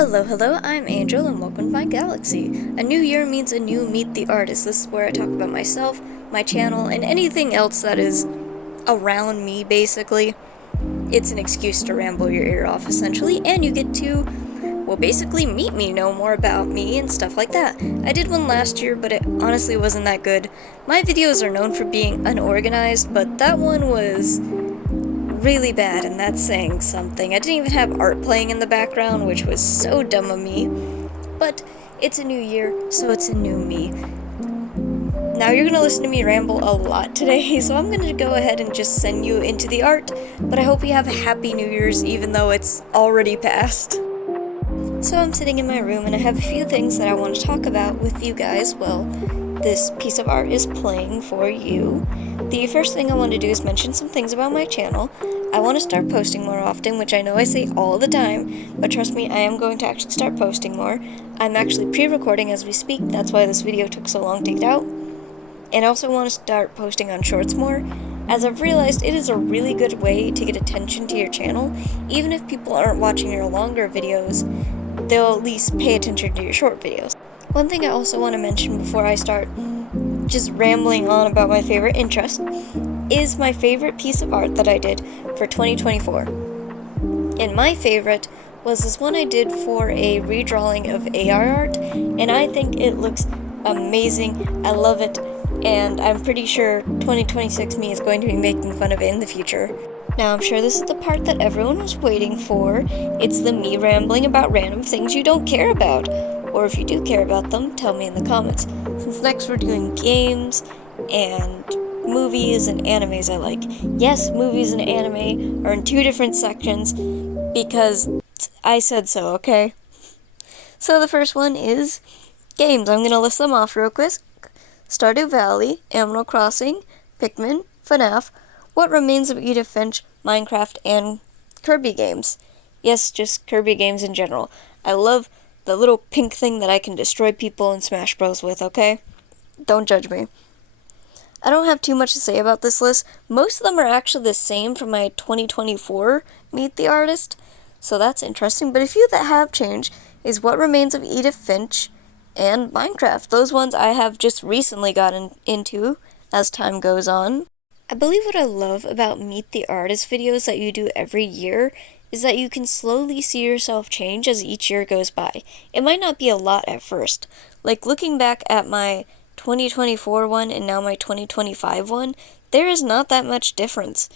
Hello, I'm Angel and welcome to my galaxy. A new year means a new Meet the Artist. This is where I talk about myself, my channel, and anything else that is around me, basically. It's an excuse to ramble your ear off, essentially, and you get to, well, basically meet me, know more about me, and stuff like that. I did one last year, but it honestly wasn't that good. My videos are known for being unorganized, but that one was really bad, and that's saying something. I didn't even have art playing in the background, which was so dumb of me. But it's a new year, so it's a new me. Now you're gonna listen to me ramble a lot today, so I'm gonna go ahead and just send you into the art, but I hope you have a happy New Year's even though it's already past. So I'm sitting in my room and I have a few things that I want to talk about with you guys. Well, this piece of art is playing for you. The first thing I want to do is mention some things about my channel. I want to start posting more often, which I know I say all the time, but trust me, I am going to actually start posting more. I'm actually pre-recording as we speak, that's why this video took so long to get out. And I also want to start posting on shorts more, as I've realized it is a really good way to get attention to your channel. Even if people aren't watching your longer videos, they'll at least pay attention to your short videos. One thing I also want to mention before I start just rambling on about my favorite interest is my favorite piece of art that I did for 2024. And my favorite was this one I did for a redrawing of AR art, and I think it looks amazing. I love it, and I'm pretty sure 2026 me is going to be making fun of it in the future. Now, I'm sure this is the part that everyone was waiting for. It's the me rambling about random things you don't care about. Or if you do care about them, tell me in the comments. Since next we're doing games and movies and animes I like. Yes, movies and anime are in two different sections because I said so, okay? So the first one is games. I'm going to list them off real quick. Stardew Valley, Animal Crossing, Pikmin, FNAF, What Remains of Edith Finch, Minecraft, and Kirby games. Yes, just Kirby games in general. I love the little pink thing that I can destroy people in Smash Bros. With, okay? Don't judge me. I don't have too much to say about this list. Most of them are actually the same from my 2024 Meet the Artist, so that's interesting. But a few that have changed is What Remains of Edith Finch and Minecraft. Those ones I have just recently gotten into as time goes on. I believe what I love about Meet the Artist videos that you do every year is that you can slowly see yourself change as each year goes by. It might not be a lot at first. Like looking back at my 2024 one and now my 2025 one, there is not that much difference.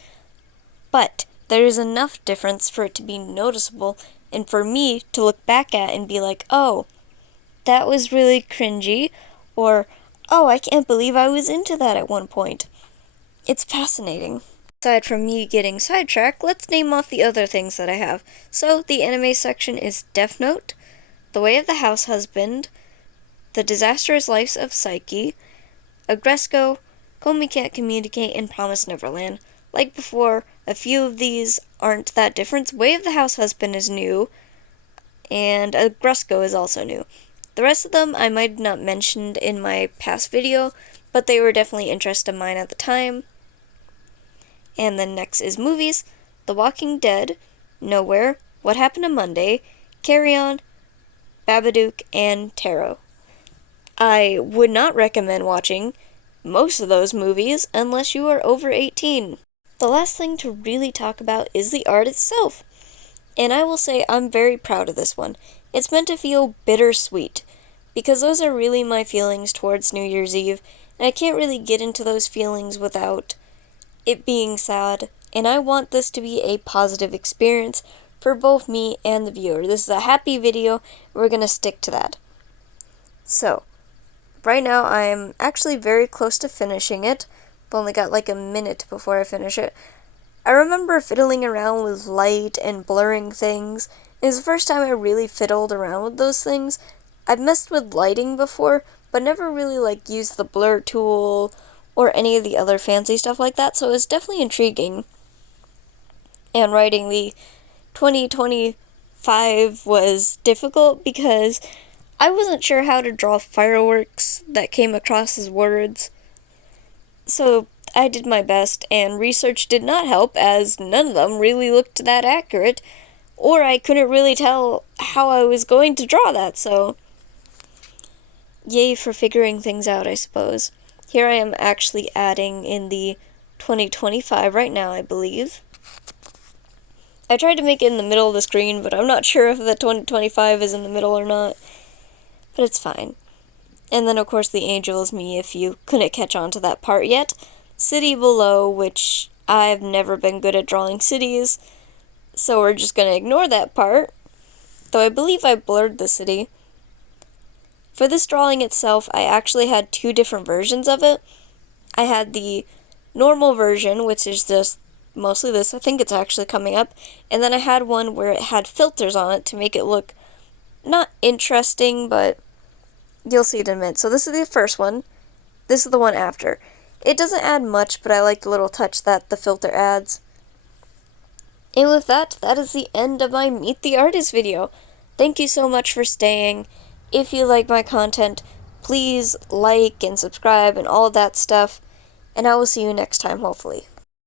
But there is enough difference for it to be noticeable and for me to look back at and be like, oh, that was really cringy, or, oh, I can't believe I was into that at one point. It's fascinating. Aside from me getting sidetracked, let's name off the other things that I have. So, the anime section is Death Note, The Way of the House Husband, The Disastrous Life of Psyche, Aggresco, Komi Can't Communicate, and Promise Neverland. Like before, a few of these aren't that different. Way of the House Husband is new, and Aggresco is also new. The rest of them I might have not mentioned in my past video, but they were definitely interest of mine at the time. And then next is movies, The Walking Dead, Nowhere, What Happened on Monday, Carry On, Babadook, and Tarot. I would not recommend watching most of those movies unless you are over 18. The last thing to really talk about is the art itself. And I will say I'm very proud of this one. It's meant to feel bittersweet, because those are really my feelings towards New Year's Eve, and I can't really get into those feelings without it being sad, and I want this to be a positive experience for both me and the viewer. This is a happy video, we're gonna stick to that. So, right now I'm actually very close to finishing it. I've only got like a minute before I finish it. I remember fiddling around with light and blurring things. It was the first time I really fiddled around with those things. I've messed with lighting before, but never really like used the blur tool or any of the other fancy stuff like that, so it's definitely intriguing. And writing the 2025 was difficult because I wasn't sure how to draw fireworks that came across as words. So I did my best, and research did not help as none of them really looked that accurate or I couldn't really tell how I was going to draw that, so yay for figuring things out, I suppose. Here I am actually adding in the 2025 right now, I believe. I tried to make it in the middle of the screen, but I'm not sure if the 2025 is in the middle or not. But it's fine. And then, of course, the angel is me, if you couldn't catch on to that part yet. City below, which I've never been good at drawing cities, so we're just going to ignore that part. Though I believe I blurred the city. For this drawing itself, I actually had two different versions of it. I had the normal version, which is just mostly this. I think it's actually coming up. And then I had one where it had filters on it to make it look not interesting, but you'll see it in a minute. So this is the first one. This is the one after. It doesn't add much, but I like the little touch that the filter adds. And with that, that is the end of my Meet the Artist video. Thank you so much for staying. If you like my content, please like and subscribe and all of that stuff. And I will see you next time, hopefully.